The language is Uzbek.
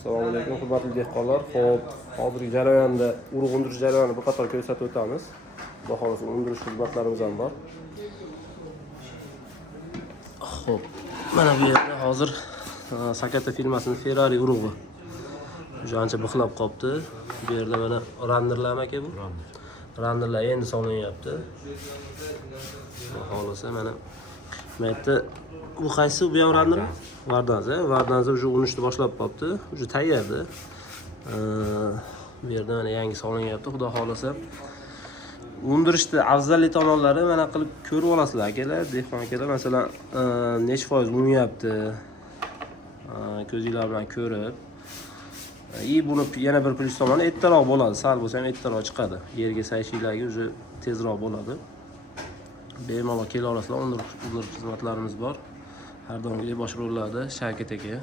Assalomu alaykum, hurmatli dehqonlar. Xo'p, hozirgi jarayonda urug' undirish jarayonini bir qator ko'rsatib o'tamiz. Xudo xolasa undirish xizmatlarimiz ham bor. Xo'p, mana bu yerda hozir Sakata firmasining Ferrari urug'i. Juda ancha bixlab qolibdi. Bu yerda mana randerlar aka bu. Randerlar endi solinyapti. Xudo xolasa mana bu yerda bu qaysi bu ham rander? Vardanza. Vardanza уже unishni boshlab qolibdi. Уже tayyordi. Bu yerda mana yangi solinyapti. Xudo xolasa undirishni afzallik tomonlari mana qilib ko'rib olasizlar akalar, dehqon akalar. Masalan, necha foiz unyapti. Ko'zinglar bilan ko'rib. Buni yana bir plyus tomoni ertaroq bo'ladi. Sal bo'lsa ham ertaroq chiqadi. Yerga sayishinglarga уже tezroq bo'ladi. Bemalol kela olasizlar. Undirish xizmatlarimiz bor. Har doimgidek bosh rollarda Shavkat aka.